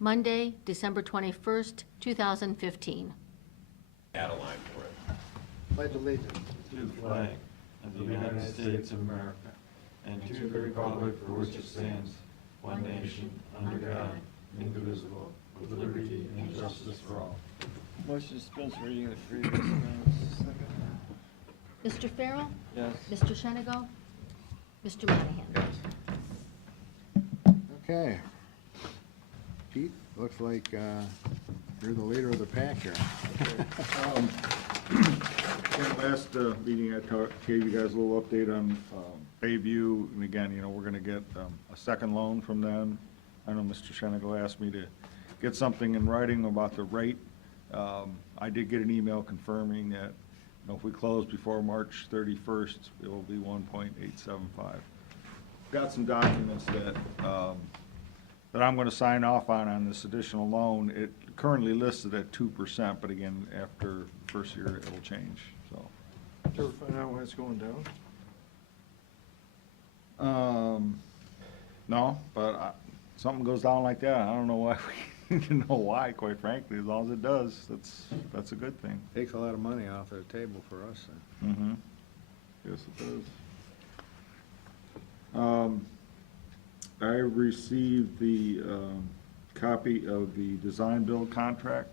Monday, December 21st, 2015. Add a line for it. Pledge allegiance. To the flag of the United States of America, and to the republic for which it stands, one nation, under God, indivisible, with liberty and justice for all. Motion to dispense reading of the previous minutes. Mr. Farrell? Yes. Mr. Shenigo? Mr. Monahan? Okay. Pete, looks like you're the leader of the pack here. In last meeting, I gave you guys a little update on Bayview, and again, you know, we're gonna get a second loan from them. I know Mr. Shenigo asked me to get something in writing about the rate. I did get an email confirming that, you know, if we close before March 31st, it will be 1.875. Got some documents that I'm gonna sign off on this additional loan. It currently listed at 2%, but again, after the first year, it'll change, so. Did you ever find out why it's going down? No, but something goes down like that, I don't know why, we need to know why, quite frankly. As long as it does, that's a good thing. Takes a lot of money off the table for us. Then. Mm-hmm. Yes, it does. I received the copy of the design build contract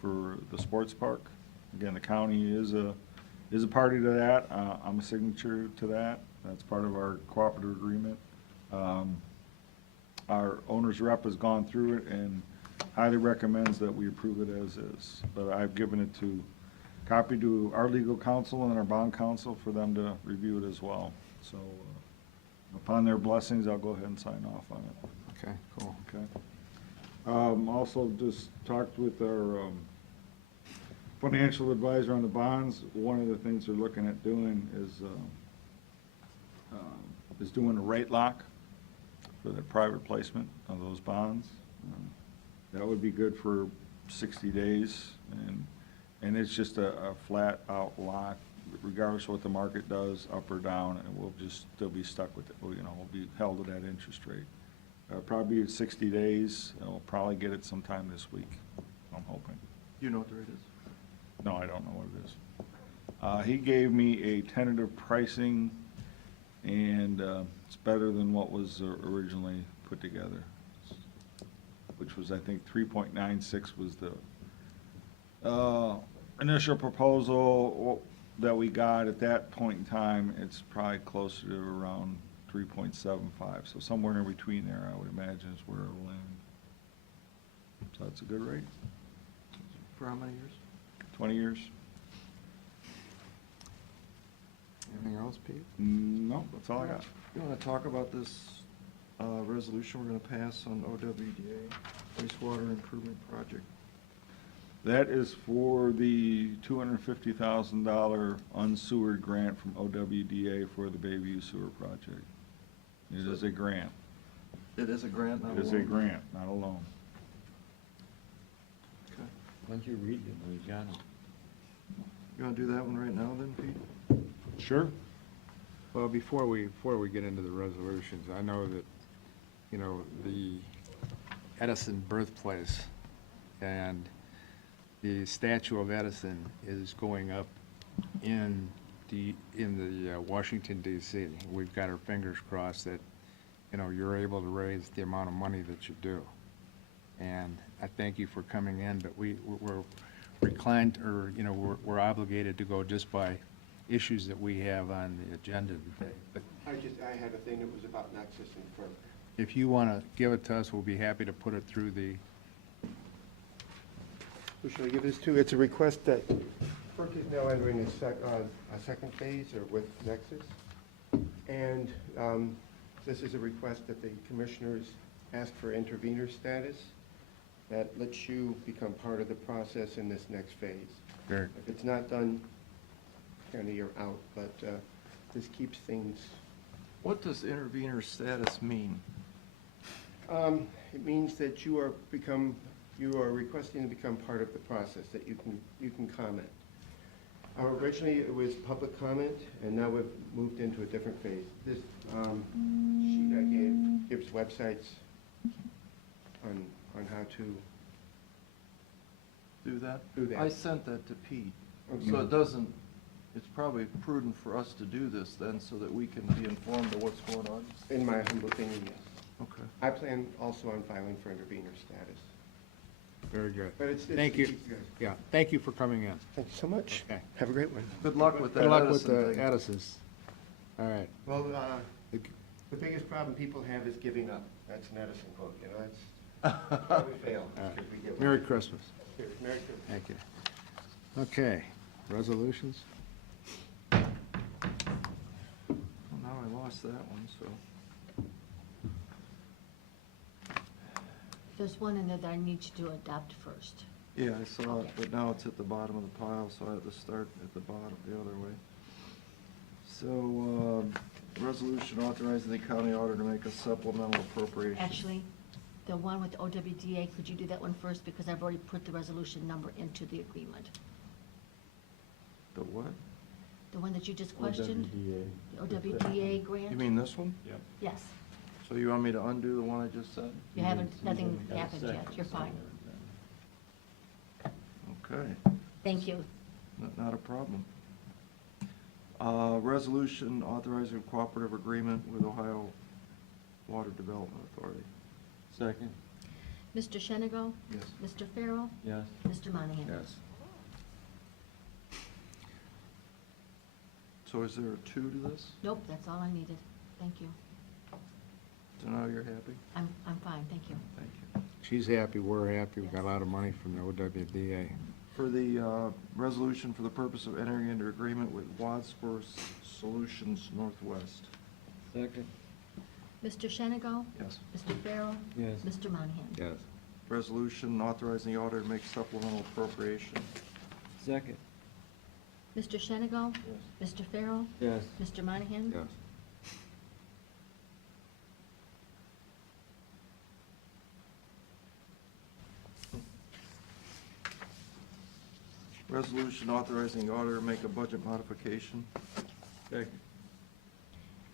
for the sports park. Again, the county is a party to that. I'm a signature to that. That's part of our cooperative agreement. Our owner's rep has gone through it and highly recommends that we approve it as is. But I've given it copy to our legal counsel and our bond counsel for them to review it as well. So upon their blessings, I'll go ahead and sign off on it. Okay, cool. Okay. Also just talked with our financial advisor on the bonds. One of the things they're looking at doing is doing a rate lock for the private placement of those bonds. That would be good for 60 days, and it's just a flat out lock, regardless of what the market does, up or down, and we'll just still be stuck with it. You know, we'll be held to that interest rate. Probably at 60 days, and we'll probably get it sometime this week, I'm hoping. You know what the rate is? No, I don't know what it is. He gave me a tentative pricing, and it's better than what was originally put together, which was, I think, 3.96 was the initial proposal that we got at that point in time. It's probably closer to around 3.75, so somewhere in between there, I would imagine, is where it'll land. So that's a good rate. For how many years? 20 years? Anything else, Pete? No, that's all I got. You want to talk about this resolution we're going to pass on OWDA wastewater improvement project? That is for the $250,000 unsewered grant from OWDA for the Bayview Sewer Project. It is a grant. It is a grant, not a loan? It is a grant, not a loan. Okay. Why don't you read it when you got it? You want to do that one right now then, Pete? Sure. Well, before we get into the resolutions, I know that, you know, the Edison birthplace and the statue of Edison is going up in the Washington D.C. We've got our fingers crossed that, you know, you're able to raise the amount of money that you do. And I thank you for coming in, but we're reclined, or, you know, we're obligated to go just by issues that we have on the agenda today. But I had a thing that was about Nexus and FERC. if you want to give it to us, we'll be happy to put it through the, Who should I give this to? It's a request that FERC is now entering a second phase or with Nexus. And this is a request that the commissioners ask for intervenor status that lets you become part of the process in this next phase. very, If it's not done, kind of you're out, but this keeps things. What does intervenor status mean? It means that you are requesting to become part of the process, that you can comment. Originally, it was public comment, and now we've moved into a different phase. This sheet I gave gives websites on on how to Do that? do that. I sent that to Pete, Okay. so it doesn't, it's probably prudent for us to do this then, so that we can be informed of what's going on. In my humble opinion, yes. Okay. I plan also on filing for intervenor status. Very good. But it's Thank you. good. Yeah, thank you for coming in. Thank you so much. Okay. Have a great one. Good luck with that Good luck with Edison the thing. Edison's. All right. Well, the biggest problem people have is giving up. That's an Edison quote, you know, that's how we fail. All right. because we give up. Merry Christmas. Merry Christmas. Thank you. Okay, resolutions? Well, now I lost that one, so. There's one in there that I need you to adopt first. Yeah, I saw it, Okay. but now it's at the bottom of the pile, so I have to start at the bottom, the other way. So, resolution authorizing the county auditor to make a supplemental appropriation. Actually, the one with OWDA, could you do that one first? Because I've already put the resolution number into the agreement. The what? The one that you just questioned? The OWDA grant? You mean this one? Yes. So you want me to undo the one I just said? You haven't, nothing happened yet. You're fine. Okay, Thank you. not a problem. Resolution authorizing a cooperative agreement with Ohio Water Development Authority. Second. Mr. Shenigo? Yes. Mr. Farrell? Yes. Mr. Monahan? Yes. So is there a 2 to this? Nope, that's all I needed. Thank you. So now you're happy? I'm fine, thank you. Thank you. She's happy, we're happy, we got a lot of money from the OWDA. For the resolution for the purpose of entering into agreement with Wadsworth Solutions Northwest. Second. Mr. Shenigo? Yes. Mr. Farrell? Yes. Mr. Monahan? Yes. Resolution authorizing the auditor to make supplemental appropriation. Second. Mr. Shenigo? Yes. Mr. Farrell? Yes. Mr. Monahan? Yes. Resolution authorizing the auditor to make a budget modification. Second.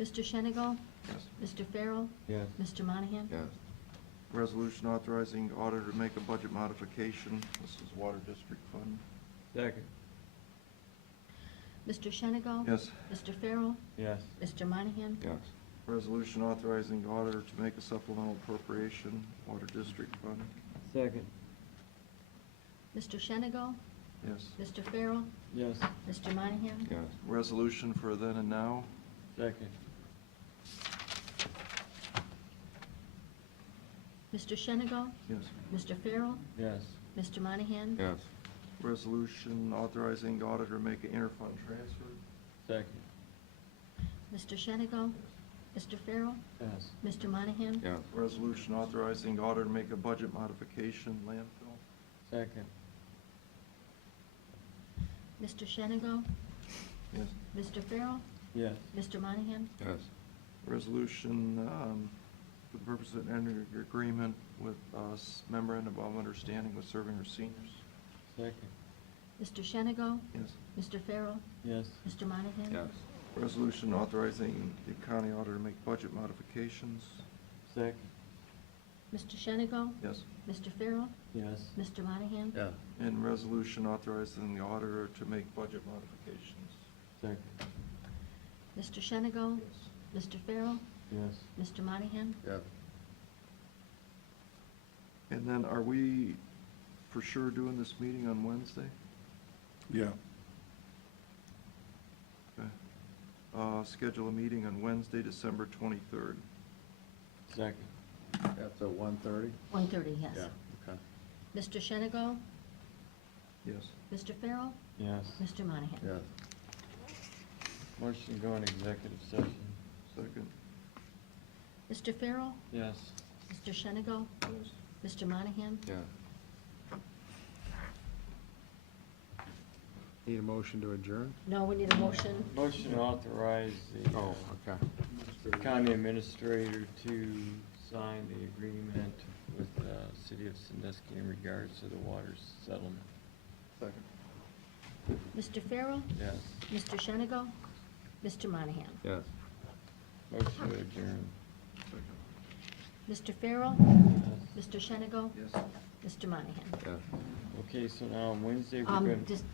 Mr. Shenigo? Yes. Mr. Farrell? Yes. Mr. Monahan? Yes. Resolution authorizing the auditor to make a budget modification. This is Water District Fund. Second. Mr. Shenigo? Yes. Mr. Farrell? Yes. Mr. Monahan? Yes. Resolution authorizing the auditor to make a supplemental appropriation, Water District Fund. Second. Mr. Shenigo? Yes. Mr. Farrell? Yes. Mr. Monahan? Yes. Resolution for then and now. Second. Mr. Shenigo? Yes. Mr. Farrell? Yes. Mr. Monahan? Yes. Resolution authorizing the auditor to make an interfund transfer. Second. Mr. Shenigo? Mr. Farrell? Yes. Mr. Monahan? Yes. Resolution authorizing the auditor to make a budget modification, landfill. Second. Mr. Shenigo? Yes. Mr. Farrell? Yes. Mr. Monahan? Yes. Resolution for the purpose of entering an agreement with memorandum of understanding with serving our seniors. Second. Mr. Shenigo? Yes. Mr. Farrell? Yes. Mr. Monahan? Yes. Resolution authorizing the county auditor to make budget modifications. Second. Mr. Shenigo? Yes. Mr. Farrell? Yes. Mr. Monahan? Yes. And resolution authorizing the auditor to make budget modifications. Second. Mr. Shenigo? Yes. Mr. Farrell? Yes. Mr. Monahan? Yes. And then are we for sure doing this meeting on Wednesday? Yeah. Okay. Schedule a meeting on Wednesday, December 23rd. Second. That's at 1:30? 1:30, yes. Okay. Mr. Shenigo? Yes. Mr. Farrell? Yes. Mr. Monahan? Yes. Motion to go in executive session. Second. Mr. Farrell? Yes. Mr. Shenigo? Yes. Mr. Monahan? Yes. Need a motion to adjourn? No, we need a motion. Motion to authorize the Oh, okay. county administrator to sign the agreement with the city of Sandusky in regards to the water settlement. Second. Mr. Farrell? Yes. Mr. Shenigo? Mr. Monahan? Yes. Motion to adjourn. Mr. Farrell? Mr. Shenigo? Yes. Mr. Monahan? Yes. Okay, so now on Wednesday, we're Um, going. just